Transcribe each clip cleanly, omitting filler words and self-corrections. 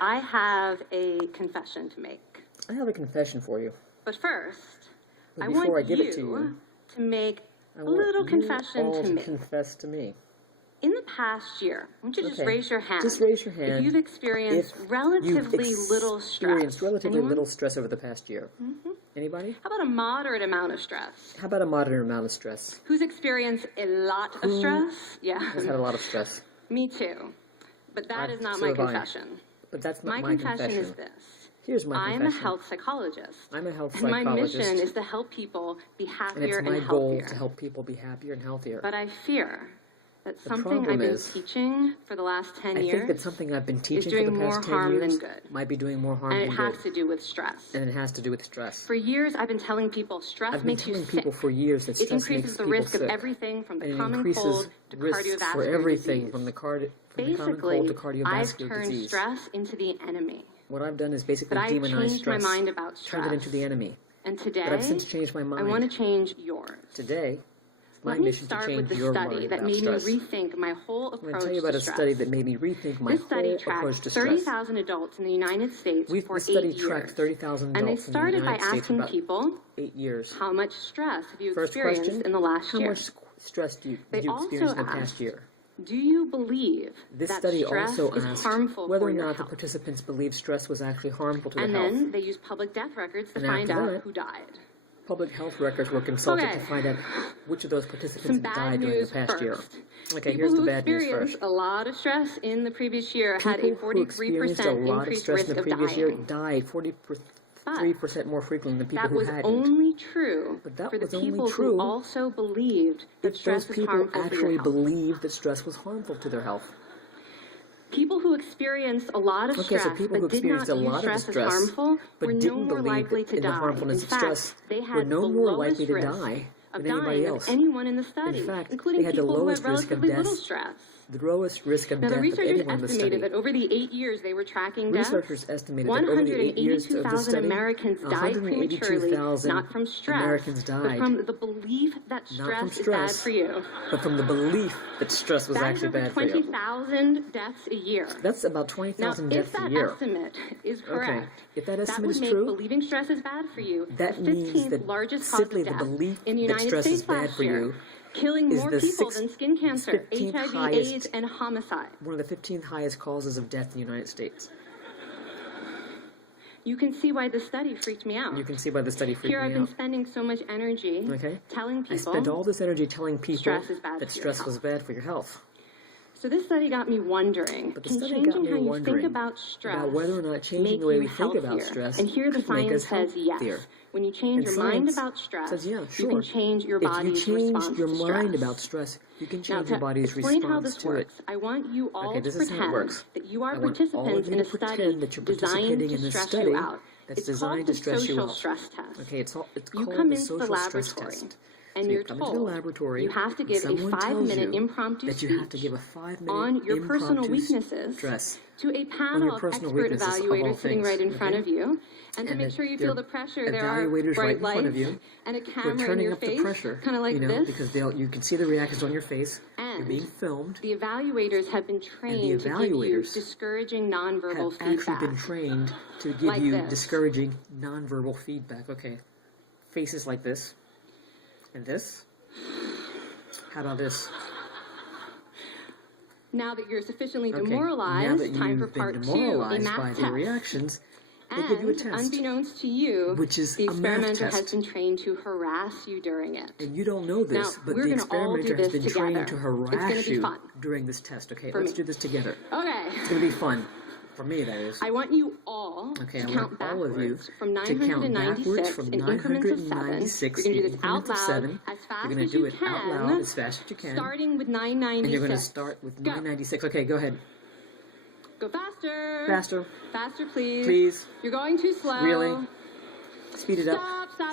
I have a confession to make. I have a confession for you. But first, But I before want I give it to you, to make I a want little you confession all to me. confess to me. In the past year, I want you to just Okay. raise your hand. Just raise your hand If you've experienced relatively little stress. relatively Anyone? little stress over the past year. Anybody? How about a moderate amount of stress? How about a moderate amount of stress? Who's experienced a lot of stress? Yeah. Has had a lot of stress. Me too. But that is not so my have I. confession. But that's not My my confession is this. Here's my I'm a confession. health psychologist. I'm a health And my psychologist. mission is to help people be And happier it's my and goal healthier. to help people be happier and healthier. But I fear that something problem I've been is, teaching for the last 10 I years think that something I've been teaching for doing the more past 10 harm years than good. might be doing more harm and than it good. has to do with stress. And it has to do with stress. For years, I've been telling people stress I've been makes you telling sick. people for years that It stress increases makes the people risk sick. of everything from the And it common increases cold to risks cardiovascular for everything disease. from the common Basically, cold to cardiovascular I've turned disease. stress into the enemy. What I've done is basically But I've demonize changed my stress, mind about turned it into stress. the enemy. And today, But I've since changed my mind. I want to change yours. Today, it's my Let me mission to start with change the your study mind that about made stress. me rethink my whole I'm approach going to tell you about to a stress. study that made me rethink my This study whole tracked approach to stress. 30,000 adults in the United States for This study 8 years. tracked 30,000 And they adults in the started by United States for asking about people, 8 years. how much stress have you First experienced question, in the last how year? much stress did They you also experience in the asked, past year? Do you believe This that study stress also is asked harmful whether for or your not the health? participants believed stress was actually harmful to And their then health. they used public death records to And find after out that, who died. Public health records were consulted Okay. to find out which of those participants Some had bad died during the news past year. first. Okay, People here's the who bad news experienced first. a lot of stress in the previous year had a People who experienced a 43% lot of increased stress risk in the of previous year dying. died 43% more frequently than people That who was hadn't. only true But that for the was only people true who also believed that If those stress is people harmful for your actually health. believed that stress was harmful to their health. People who experienced a lot of Okay, stress so people who but did not experienced a use lot of stress as stress harmful but were no didn't more believe likely to in the die. harmfulness In of fact, stress they were had no the more lowest likely to risk die of than anybody dying else. of anyone in the study, In fact, including they had the people who lowest had risk of relatively little death. stress. The lowest risk of Now, death the of researchers anyone in the study. estimated that over the 8 years they were tracking deaths, Researchers estimated that over the 8 years of the 182,000 study, Americans died prematurely, 182,000 not from stress, Americans but died, from the belief that not from stress is bad stress, for you. but from the belief that stress was That is actually over bad for you. 20,000 deaths a year. That's about Now, 20,000 if deaths a that year. estimate is correct, if that estimate would is make true, believing stress is bad for you that the means 15th that largest cause simply of the death belief in the that United stress States is bad last for year, you killing is more the people than skin cancer, 15th HIV, highest- AIDS, and homicide. one of the 15th highest causes of death in the United States. You can see why this study freaked me out. You can see by the study freaking Here I've me been out. spending so much energy telling I people spent all this energy telling people stress is bad that for your stress health. was bad for your health. So this study got me wondering, But the can study changing got me how you wondering think about stress about whether or not changing make the way you we think about healthier? stress And here the could make science us says healthier. yes. When you change And your mind science about stress, says, yeah, you sure. can change your If you body's change response your to mind stress. about stress, you can Now, change to your body's explain how response this to works, it. I want you all Okay, to this is how it pretend works. that you are I want all of participants you in a to study pretend that you're designed participating to in this stress study you out. that's It's designed called to the stress you social out. stress test. Okay, it's You called come the into the social stress laboratory, test. and So you're you come into told the laboratory, you have to and give a someone tells 5-minute you impromptu that you have to speech give a 5-minute on your personal impromptu weaknesses stress to a on panel your of personal expert weaknesses of all evaluators sitting things, right in front okay? of you. And to And make that sure you there feel are the pressure, there are evaluators right bright in front of lights you and a who are camera in turning your up the face, pressure, kind of like you know, this. because you can see the reactions on your face. You're And being filmed. the evaluators have been trained to give you evaluators discouraging nonverbal Have actually feedback. been trained to give Like you this. discouraging nonverbal feedback. Okay, faces like this, and this. How about this? Now that you're sufficiently Okay, now demoralized, that time for you've been part 2, a demoralized by math the test. reactions, they give you a And, test, unbeknownst to you, which is the a math experimenter has test. been trained to harass you during it. and you don't know this, Now, but we're the gonna all do experimenter has this been trained together. to It's harass gonna be you fun. during this test. Okay, For let's me. do this together. Okay. It's gonna be fun. For me, that is. I want you all Okay, to I count want all of you backwards from to count 996 backwards from in increments of 7. 996 You're going to in do this out increments of loud 7. as fast You're going as to do you it out loud can, as fast as you can. starting with 996. And you're going to start with Go. 996. Okay, go ahead. Go faster. Faster. Faster, please. Please. You're going too slow. Really? Speed it up.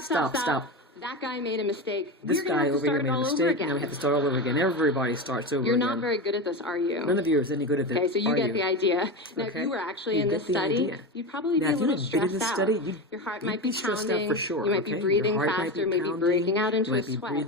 Stop. that guy made a mistake. This guy over here made a mistake. Now we have to start all over again. Everybody starts over again. You're not very good at this, are you? None of you is any good at this. Okay, so you get the idea. Now, if you were actually in this study, you'd probably be a little stressed out. Your heart might be pounding. You might be breathing faster, maybe breaking out into a sweat.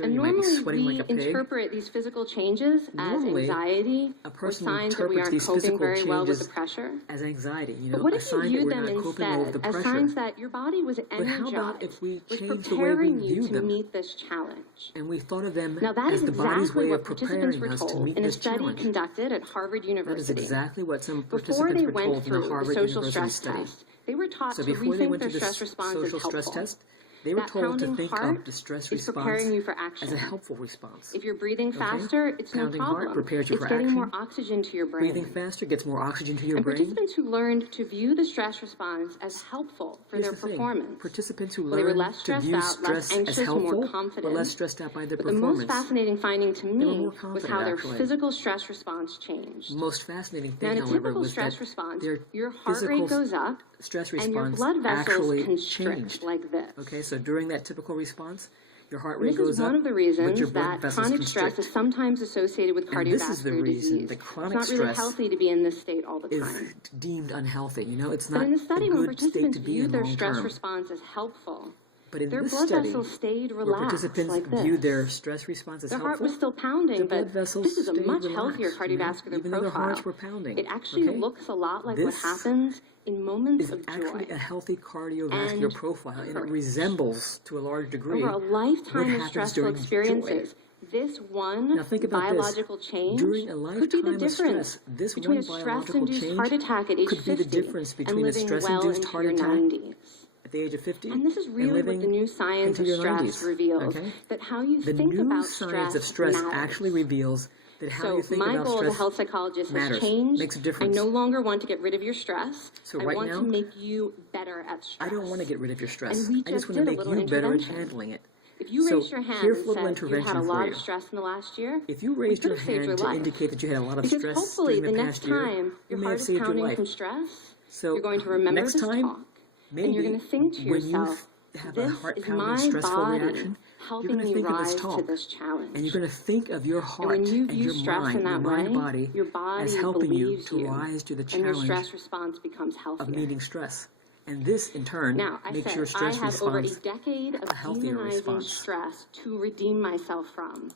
And normally we interpret these physical changes as anxiety or signs that we aren't coping very well with the pressure. As anxiety, but what if you viewed them instead as signs that your body was energized, was preparing you to meet this challenge? And we thought of them now that as is the body's exactly way what of participants preparing were us to told meet in a this study challenge. conducted at Harvard University. That is exactly what some Before participants they were went told in through the Harvard the social University stress study. test, they were taught So to before they rethink went their to the stress response as social stress helpful. test, they were That told to pounding think heart of the stress is response preparing you for action. as a helpful response. If you're breathing faster, it's no Pounding heart problem. prepares you It's for getting action. more oxygen to your brain. Breathing faster gets more oxygen to your And brain. participants who learned to view the stress response as helpful for their performance. Participants who They were learned less to stressed view out, stress less as anxious, helpful more were confident. less stressed out by their But the performance. most fascinating finding to were me more was confident, how their actually. physical stress response changed. The most fascinating Now, thing, in a however, typical was stress that response, their your heart physical rate goes up stress and your response blood vessels actually constrict changed. like this. Okay, so during that typical response, your heart And rate this goes is up, one of the but reasons your blood that vessels chronic constrict. stress is sometimes associated with And this is the cardiovascular reason disease. that chronic It's not really stress healthy to be in this state all the is time. deemed unhealthy. You know, it's But not in the a study, when good state participants to be viewed in their long stress term. response as helpful, But in their this blood study, vessels stayed where relaxed participants like this. viewed their stress response as Their heart helpful, was still pounding, their blood but vessels this is a stayed much relaxed, healthier cardiovascular even though their profile. hearts were pounding. It actually okay? looks a lot like what This happens in moments is of actually joy. a healthy cardiovascular and profile, and it courage. resembles, to a large degree, Over a lifetime what of happens stressful during experiences, joy. this one Now think about biological this. change During a could be the lifetime of difference stress, this between one a biological stress-induced change heart attack at age could be the 50 difference and between a living well stress-induced into heart your attack 90s. at the age of 50 And this is really what living the new science into of your stress 90s, reveals, okay? that how you The think new about science stress of stress matters. actually reveals that how So you think my about goal as a stress health psychologist matters, has changed. makes a I difference. no longer want to get rid of your stress. So I right want now, to make you better at stress. I don't want to get rid of your stress. And we I just just want to did a make little you better at intervention. handling it. If you So, raised your hand here's and a little said you intervention had a for lot you. of stress in the last year, If you we raised could your have saved your hand to life. indicate that you had a lot of Because stress hopefully during the the next past year, time you your may heart have is saved your pounding life. from stress, So you're going to remember next this time, talk. maybe And you're going to think to when yourself, you have this a heart is pounding my stressful body reaction, you're helping going to me think of rise this to talk, this challenge. and you're going to think of your And heart when you and view your stress mind, in that your mind way, body your body as helping you believes to rise to the and your challenge stress response becomes healthier. of meeting stress. And this, in turn, Now, I makes said your I stress have over a response decade of a healthier demonizing response. stress to redeem myself from.